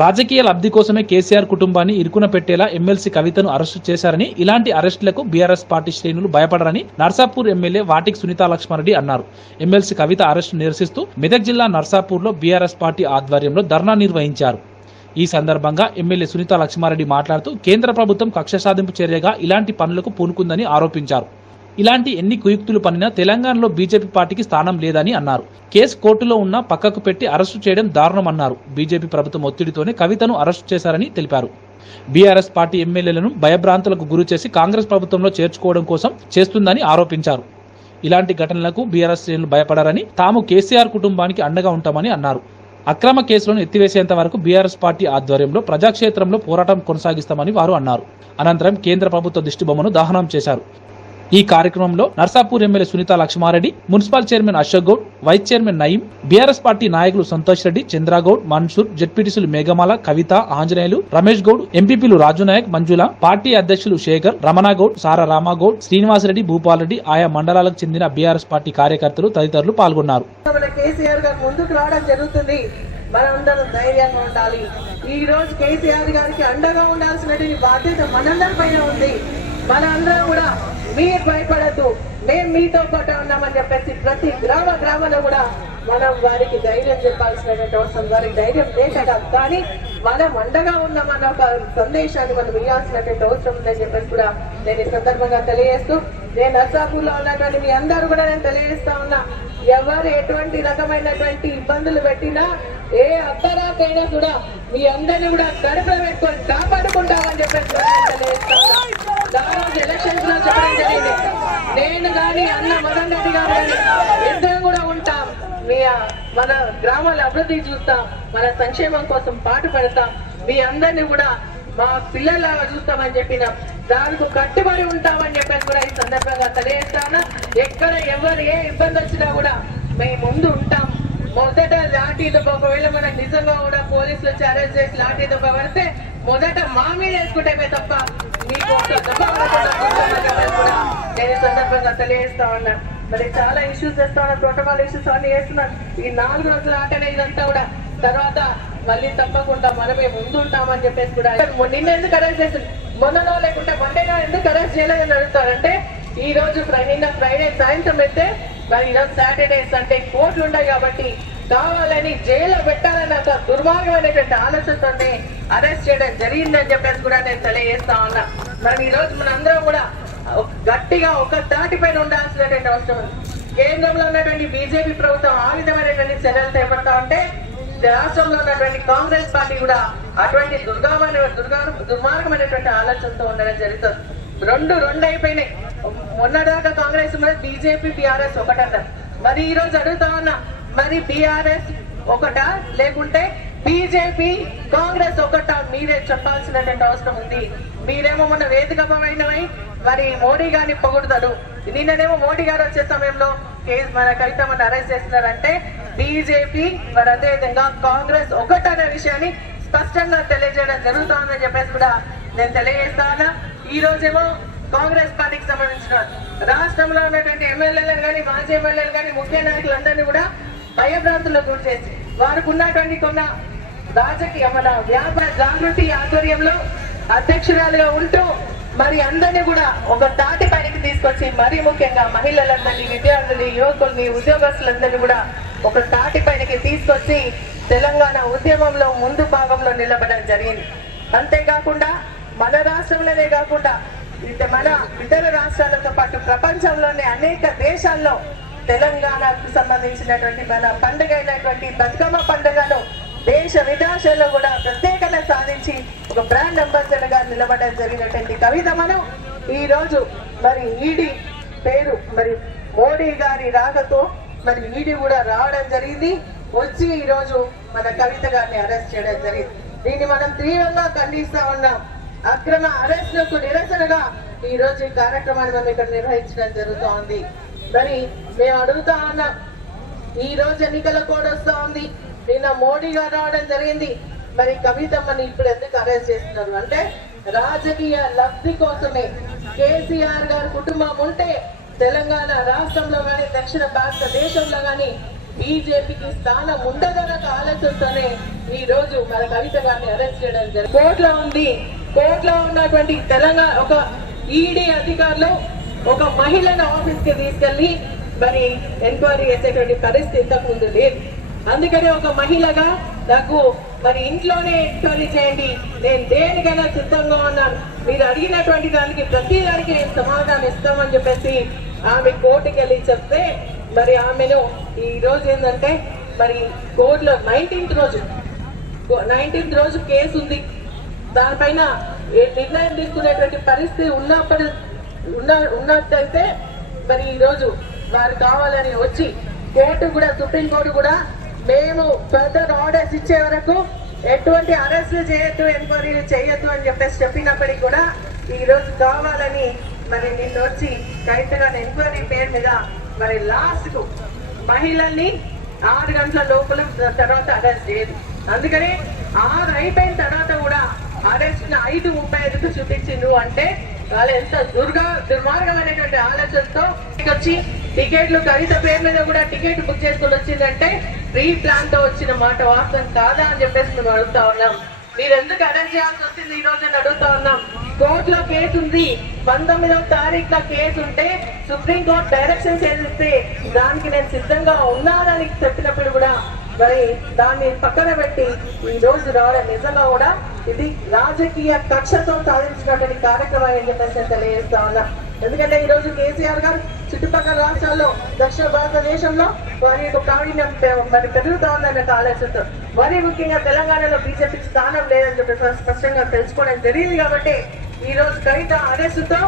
రాజకీయ లబ్ధి కోసమే కేసీఆర్ కుటుంబాన్ని ఇరుకున పెట్టేలా ఎమ్మెల్సీ కవితను అరెస్టు చేశారని ఇలాంటి అరెస్టులకు బీఆర్ఎస్ పార్టీ శ్రేణులు భయపడరని నర్సాపూర్ ఎమ్మెల్యే వాటికి సునీతా లక్ష్మారెడ్డి అన్నారు. ఎమ్మెల్సీ కవిత అరెస్టు నిరసిస్తూ మెదక్ జిల్లా నర్సాపూర్లో బీఆర్ఎస్ పార్టీ ఆధ్వర్యంలో ధర్నా నిర్వహించారు. ఈ సందర్భంగా ఎమ్మెల్యే సునీతా లక్ష్మారెడ్డి మాట్లాడుతూ కేంద్ర ప్రభుత్వం కక్ష సాధింపు చర్యగా ఇలాంటి పనులకు పూనుకుందని ఆరోపించారు. ఇలాంటి ఎన్ని కుయుక్తులు పనినా తెలంగాణలో బీజేపీ పార్టీకి స్థానం లేదని అన్నారు. కేసు కోర్టులో ఉన్న పక్కకు పెట్టి అరెస్టు చేయడం దారుణమన్నారు. బీజేపీ ప్రభుత్వం ఒత్తిడితోనే కవితను అరెస్టు చేశారని తెలిపారు. బీఆర్ఎస్ పార్టీ ఎమ్మెల్యేలను భయభ్రాంతులకు గురి చేసి కాంగ్రెస్ ప్రభుత్వంలో చేర్చుకోవడం కోసం చేస్తుందని ఆరోపించారు. ఇలాంటి ఘటనలకు బీఆర్ఎస్ శ్రేణులు భయపడారని తాము కేసీఆర్ కుటుంబానికి అండగా ఉంటామని అన్నారు. అక్రమ కేసులను ఎత్తివేసేంత వరకు బీఆర్ఎస్ పార్టీ ఆధ్వర్యంలో ప్రజాక్షేత్రంలో పోరాటం కొనసాగిస్తామని వారు అన్నారు. అనంతరం కేంద్ర ప్రభుత్వ దిష్టిబొమ్మను దహనం చేశారు. ఈ కార్యక్రమంలో Narsapur MLA Sunitha Laxma Reddy municipal chairman Ashok Goud vice chairman Nayeem BRS party నాయకులు సంతోష్ రెడ్డి చంద్రగౌడ్ మన్సూర్ జెడ్పీటీసీలు మేఘమాల కవిత ఆంజనేయులు రమేష్ గౌడ్ ఎంపీపీలు రాజు నాయక్ మంజుల పార్టీ అధ్యక్షులు శేఖర్ రమణగౌడ్ సారా రామాగౌడ్ శ్రీనివాసరెడ్డి భూపాలరెడ్డి ఆయా మండలాలకు చెందిన బీఆర్ఎస్ పార్టీ కార్యకర్తలు తదితరులు పాల్గొన్నారు. మనందరం ధైర్యంగా ఉండాలి. ఈ రోజు కేసీఆర్ గారికి అండగా ఉండాల్సినటువంటి బాధ్యత మనందరి పైన ఉంది. మన అందరం కూడా మీరు భయపడద్దు. మేము మీతో పాటు ఉన్నామని చెప్పేసి ప్రతి గ్రామ గ్రామంలో కూడా మనం వారికి ధైర్యం చెప్పాల్సినటువంటి అవసరం వారికి ధైర్యం లేక కానీ మనం అండగా ఉన్నామన్న ఒక సందేశాన్ని మనం ఇవ్వాల్సినటువంటి అవసరం ఉందని చెప్పేసి కూడా నేను ఈ సందర్భంగా తెలియజేస్తూ నేను నర్సాపూర్లో ఉన్నటువంటి మీ అందరూ కూడా నేను తెలియజేస్తా ఉన్నా ఎవరు ఎటువంటి రకమైనటువంటి ఇబ్బందులు పెట్టినా ఏ అత్తరాకైనా కూడా మీ అందరినీ కూడా కడుపులో పెట్టుకొని కాపాడుకుంటామని చెప్పేసి తెలియజేస్తా దాదాపు ఎలక్షన్స్లో చెప్పడం జరిగింది. నేను కానీ అన్న మదన్ రెడ్డి గారు కానీ ఇద్దరం కూడా ఉంటాం. మీ మన గ్రామాల అభివృద్ధి చూస్తాం. మన సంక్షేమం కోసం పాటు పడతాం. మీ అందరినీ కూడా మా పిల్లలాగా చూస్తామని చెప్పిన దానికి కట్టుబడి ఉంటామని చెప్పేసి కూడా ఈ సందర్భంగా తెలియజేస్తాను. ఎక్కడ ఎవరు ఏ ఇబ్బంది వచ్చినా కూడా మేము ముందు ఉంటాం. మొదట లాఠీ దెబ్బ ఒకవేళ మనం నిజంగా కూడా పోలీసులు వచ్చి అరెస్ట్ చేసి లాఠీ దెబ్బ పడితే మొదట మా మీద వేసుకుంటే తప్ప నేను ఈ సందర్భంగా తెలియజేస్తా ఉన్నా మరి చాలా ఇష్యూస్ చేస్తా ఉన్నా ప్రోటోకాల్ ఇష్యూస్ అన్ని చేస్తున్నాను ఈ నాలుగు రోజుల ఆటనే ఇదంతా కూడా తర్వాత మళ్ళీ తప్పకుండా మనమే ముందు ఉంటామని చెప్పేసి కూడా నిన్న ఎందుకు అరెస్ట్ చేసింది మొన్ననో లేకుంటే మండేనో ఎందుకు అరెస్ట్ చేయలేదని అడుగుతారంటే ఈ రోజు ఫ్రై- నిన్న ఫ్రైడే సాయంత్రం అయితే మరి ఈరోజు సాటర్డేస్ అంటే కోర్టులు ఉన్నాయి కాబట్టి కావాలని జైల్లో పెట్టాలని ఒక దుర్మార్గమైనటువంటి ఆలోచనతోనే అరెస్ట్ చేయడం జరిగిందని చెప్పేసి కూడా నేను తెలియజేస్తా ఉన్నా. మరి ఈ రోజు మనందరం కూడా గట్టిగా ఒక దాటిపైన ఉండాల్సినటువంటి అవసరం. కేంద్రంలో ఉన్నటువంటి బీజేపీ ప్రభుత్వం ఆ విధమైనటువంటి చర్యలు చేపడతా ఉంటే రాష్ట్రంలో ఉన్నటువంటి కాంగ్రెస్ పార్టీ కూడా అటువంటి దుర్గామైన దుర్గా దుర్మార్గమైనటువంటి ఆలోచనతో ఉండడం జరుగుతుంది. రెండు రెండు అయిపోయినాయి. మొన్నదాకా కాంగ్రెస్ మరి బీజేపీ బీఆర్ఎస్ ఒకటన్నారు మరి ఈ రోజు అడుగుతా ఉన్నా మరి బీఆర్ఎస్ ఒకటా? లేకుంటే బీజేపీ కాంగ్రెస్ ఒకటా? మీరే చెప్పాల్సినటువంటి అవసరం ఉంది. మీరేమో మొన్న వేదికమైనవై మరి మోడీ గారిని పొగుడుతారు. నిన్ననేమో మోడీ గారు వచ్చే సమయంలో కేసు మన కవితమ్మని అరెస్ట్ చేస్తున్నారంటే బీజేపీ మరి అదేవిధంగా కాంగ్రెస్ ఒకటనే విషయాన్ని స్పష్టంగా తెలియజేయడం జరుగుతోందని చెప్పేసి కూడా నేను తెలియజేస్తాను ఈ రోజేమో కాంగ్రెస్ పార్టీకి సంబంధించిన రాష్ట్రంలో ఉన్నటువంటి ఎమ్మెల్యేలను కానీ మాజీ ఎమ్మెల్యేలు కానీ ముఖ్య నాయకులందరినీ కూడా భయభ్రాంతులకు గురి చేసి వారికి ఉన్నటువంటి కొన్న రాజకీయ మన వ్యాపార జాగృతి ఆధ్వర్యంలో అధ్యక్షురాలుగా ఉంటూ మరి అందరినీ కూడా ఒక తాటి పైకి తీసుకొచ్చి మరీ ముఖ్యంగా మహిళలందరినీ విద్యార్థులని యువకుల్ని ఉద్యోగస్తులందరినీ కూడా ఒక తాటి పైకి తీసుకొచ్చి తెలంగాణ ఉద్యమంలో ముందు భాగంలో నిలబడడం జరిగింది. అంతేకాకుండా మన రాష్ట్రంలోనే కాకుండా మన ఇతర రాష్ట్రాలతో పాటు ప్రపంచంలోనే అనేక దేశాల్లో తెలంగాణకు సంబంధించినటువంటి మన పండుగ అయినటువంటి బతుకమ్మ పండుగను దేశ విదేశాల్లో కూడా ప్రత్యేకత సాధించి ఒక బ్రాండ్ అంబాసిడర్గా నిలబడడం జరిగినటువంటి కవిత మనం. ఈ రోజు మరి ఈడీ పేరు మరి మోడీ గారి రాకతో మరి ఈడీ కూడా రావడం జరిగింది. వచ్చి ఈ రోజు మన కవిత గారిని అరెస్ట్ చేయడం జరిగింది. దీన్ని మనం తీవ్రంగా ఖండిస్తా ఉన్నాం. అక్రమ అరెస్టులకు నిరసనగా ఈ రోజు ఈ కార్యక్రమాన్ని మనం ఇక్కడ నిర్వహించడం జరుగుతోంది. మరి మేము అడుగుతా ఉన్నాం ఈ రోజు ఎన్నికల కోడ్ వస్తా ఉంది. నిన్న మోడీ గారు రావడం జరిగింది. మరి కవితమ్మని ఇప్పుడు ఎందుకు అరెస్ట్ చేస్తున్నారు? అంటే రాజకీయ లబ్ధి కోసమే. కేసీఆర్ గారి కుటుంబం ఉంటే తెలంగాణ రాష్ట్రంలో కానీ దక్షిణ భారతదేశంలో కానీ బీజేపీకి స్థానం ఉండదన్న ఆలోచనతోనే ఈ రోజు మన కవిత గారిని అరెస్ట్ చేయడం జరిగింది. కోర్టులో ఉంది. కోర్టులో ఉన్నటువంటి తెలంగాణ ఒక ఈడీ అధికారులు ఒక మహిళను ఆఫీస్కి తీసుకెళ్ళి మరి ఎంక్వైరీ చేసేటువంటి పరిస్థితి ఇంతకు ముందు లేదు. అందుకనే ఒక మహిళగా నాకు మరి ఇంట్లోనే ఎంక్వైరీ చేయండి. నేను దేనికైనా సిద్ధంగా ఉన్నాను. మీరు అడిగినటువంటి దానికి ప్రతి దానికి నేను సమాధానం ఇస్తామని చెప్పేసి ఆమె కోర్టుకి వెళ్ళి చెప్తే మరి ఆమెను ఈ రోజు ఏంటంటే మరి కోర్టులో నైన్టీన్త్ రోజు నైన్టీన్త్ రోజు కేసు ఉంది. దానిపైన ఏ నిర్ణయం తీసుకునేటువంటి పరిస్థితి ఉన్నప్పుడు ఉన్న ఉన్నట్టయితే మరి ఈరోజు వారు కావాలని వచ్చి కోర్టు కూడా సుప్రీం కోర్టు కూడా మేము ఫర్దర్ ఆర్డర్స్ ఇచ్చే వరకు ఎటువంటి అరెస్ట్ చేయొద్దు ఎంక్వైరీలు చేయొద్దు అని చెప్పేసి చెప్పినప్పటికీ కూడా ఈరోజు కావాలని మరి నిన్ను వచ్చి కరెక్ట్గా ఎంక్వైరీ పేరు మీద మరి లాస్ట్కు మహిళల్ని ఆరు గంటల లోపల తర్వాత అరెస్ట్ చేయదు అందుకని ఆరు అయిపోయిన తర్వాత కూడా అరెస్ట్ ఐదు ముప్పై ఐదుకు చూపించిండు అంటే వాళ్ళు ఎంత దుర్గ దుర్మార్గమైనటువంటి ఆలోచనతో వచ్చి టికెట్లు కవిత పేరు మీద కూడా టికెట్ బుక్ చేసుకుని వచ్చిందంటే ప్రీ ప్లాన్తో వచ్చిన మాట వాస్తవం కాదా అని చెప్పేసి మేము అడుగుతా ఉన్నాం. మీరు ఎందుకు అరెస్ట్ చేయాల్సి వచ్చింది ఈ రోజు నేను అడుగుతా ఉన్నాం. కోర్టులో కేసు ఉంది. పంతొమ్మిదవ తారీఖున కేసు ఉంటే సుప్రీం కోర్టు డైరెక్షన్ చేస్తే దానికి నేను సిద్ధంగా ఉన్నానని చెప్పినప్పుడు కూడా మరి దాన్ని పక్కన పెట్టి ఈ రోజు రావడం నిజంగా కూడా ఇది రాజకీయ కక్షతో సాధించినటువంటి కార్యక్రమం అని చెప్పేసి తెలియజేస్తా ఉన్నా. ఎందుకంటే ఈ రోజు కేసీఆర్ గారు చుట్టుపక్కల రాష్ట్రాల్లో దక్షిణ భారతదేశంలో వారి యొక్క ప్రావీణ్యం మరి పెరుగుతా ఉందన్న ఆలోచనతో మరి ముఖ్యంగా తెలంగాణలో బీజేపీకి స్థానం లేదని చెప్పి స్పష్టంగా తెలుసుకోవడం జరిగింది కాబట్టి ఈ రోజు కవిత అరెస్టుతో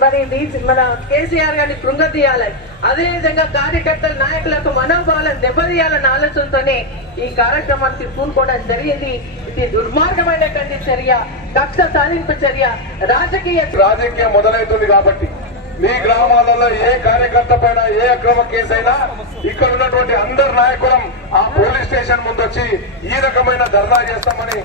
మరి బీ- మన కేసీఆర్ గారిని కృంగతీయాలని అదే విధంగా కార్యకర్తల నాయకులకు మనోభావాలను దెబ్బతీయాలన్న ఆలోచనతోనే ఈ కార్యక్రమానికి పూనుకోవడం జరిగింది. ఇది దుర్మార్గమైనటువంటి చర్య కక్ష సాధింపు చర్య రాజకీయ రాజకీయం మొదలవుతుంది కాబట్టి మీ గ్రామాలలో ఏ కార్యకర్త పైన ఏ అక్రమ కేసు అయినా ఇక్కడ ఉన్నటువంటి అందరు నాయకులం ఆ పోలీస్ స్టేషన్ ముందు వచ్చి ఈ రకమైన ధర్నా చేస్తామని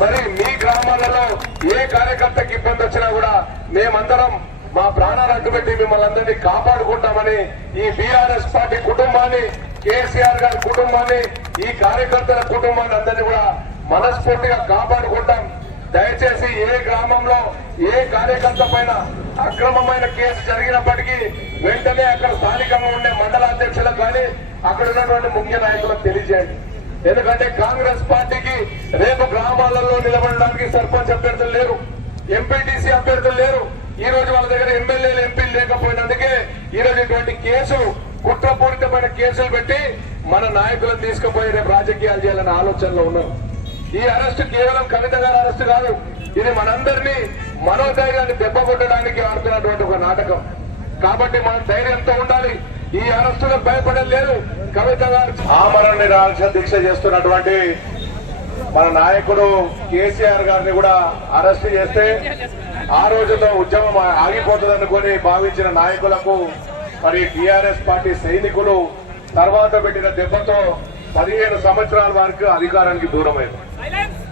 మరి మీ గ్రామాలలో ఏ కార్యకర్తకి ఇబ్బంది వచ్చినా కూడా మేమందరం మా ప్రాణాలు అడ్డుపెట్టి మిమ్మల్ని అందరినీ కాపాడుకుంటామని ఈ బీఆర్ఎస్ పార్టీ కుటుంబాన్ని కేసీఆర్ గారి కుటుంబాన్ని ఈ కార్యకర్తల కుటుంబాన్ని అందరినీ కూడా మనస్ఫూర్తిగా కాపాడుకుంటాం. దయచేసి ఏ గ్రామంలో ఏ కార్యకర్త పైన అక్రమమైన కేసు జరిగినప్పటికీ వెంటనే అక్కడ స్థానికంగా ఉండే మండల అధ్యక్షులకు కానీ అక్కడ ఉన్నటువంటి ముఖ్య నాయకులకు తెలియజేయండి. ఎందుకంటే కాంగ్రెస్ పార్టీకి రేపు గ్రామాలలో నిలబడడానికి సర్పంచ్ అభ్యర్థులు లేరు ఎంపీటీసీ అభ్యర్థులు లేరు. ఈరోజు ఈ రోజు ఇటువంటి కేసు కుట్రపూరితమైన కేసులు పెట్టి మన నాయకులను తీసుకుపోయి రేపు రాజకీయాలు చేయాలనే ఆలోచనలో ఉన్నారు. ఈ అరెస్ట్ కేవలం కవిత గారి అరెస్ట్ కాదు ఇది మనందరినీ మనోధైర్యాన్ని దెబ్బకొట్టడానికి ఆడుతున్నటువంటి ఒక నాటకం. కాబట్టి మనం ధైర్యంతో ఉండాలి. ఈ అరెస్టులకు భయపడలేదు కవిత గారు ఆమరణ నిరాక్ష దీక్ష చేస్తున్నటువంటి మన నాయకుడు కేసీఆర్ గారిని కూడా అరెస్ట్ చేస్తే ఆ రోజుల్లో ఉద్యమం ఆగిపోతుంది అనుకుని భావించిన నాయకులకు మరి టిఆర్ఎస్ పార్టీ సైనికులు తర్వాత పెట్టిన దెబ్బతో పదిహేను సంవత్సరాల వరకు అధికారానికి దూరమైంది.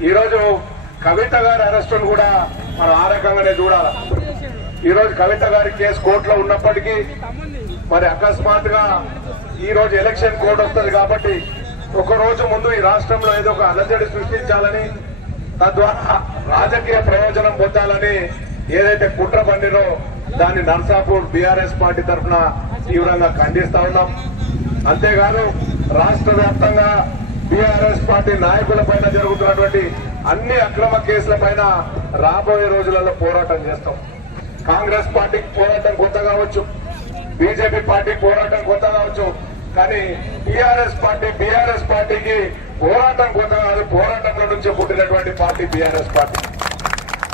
ఈ రోజు కవిత గారి అరెస్టును కూడా మనం ఆ రకంగానే చూడాలి. ఈ రోజు కవిత గారి కేసు కోర్టులో ఉన్నప్పటికీ మరి అకస్మాత్తుగా ఈ రోజు ఎలక్షన్ కోడ్ వస్తుంది కాబట్టి ఒకరోజు ముందు ఈ రాష్ట్రంలో ఏదో ఒక అలజడి సృష్టించాలని తద్వారా రాజకీయ ప్రయోజనం పొందాలని ఏదైతే కుట్ర పండినో దాన్ని నర్సాపూర్ బీఆర్ఎస్ పార్టీ తరఫున తీవ్రంగా ఖండిస్తా ఉన్నాం. అంతేగాను రాష్ట్ర వ్యాప్తంగా బీఆర్ఎస్ పార్టీ నాయకుల పైన జరుగుతున్నటువంటి అన్ని అక్రమ కేసుల పైన రాబోయే రోజులలో పోరాటం చేస్తాం. కాంగ్రెస్ పార్టీకి పోరాటం కొత్త కావచ్చు బీజేపీ పార్టీ పోరాటం కొత్త కావచ్చు కానీ టీఆర్ఎస్ పార్టీ బీఆర్ఎస్ పార్టీకి పోరాటం కొత్త కాదు పోరాటంలో నుంచి పుట్టినటువంటి పార్టీ బీఆర్ఎస్ పార్టీ.